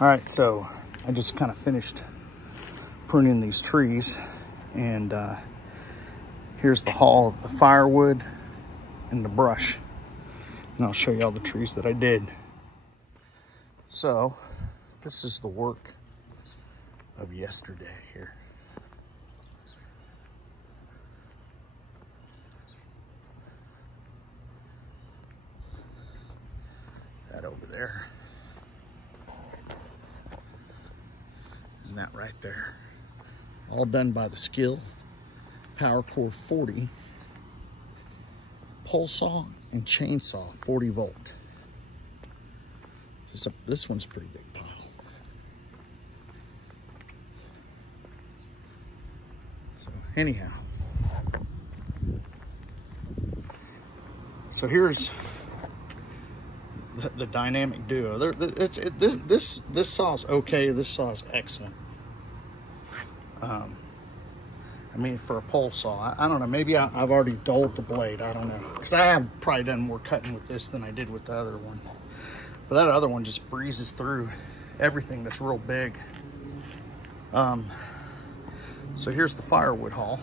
All right, so I just kind of finished pruning these trees, and here's the haul of the firewood and the brush. And I'll show you all the trees that I did. So this is the work of yesterday here. That over there. And that right there. All done by the Skil Power Core 40 pole saw and chainsaw, 40 volt. This one's a pretty big pile. So anyhow, so here's the dynamic duo. This saw's okay. This saw's excellent. I mean, for a pole saw, I don't know. Maybe I've already dulled the blade. I don't know, because I have probably done more cutting with this than I did with the other one. But that other one just breezes through everything that's real big. So here's the firewood haul.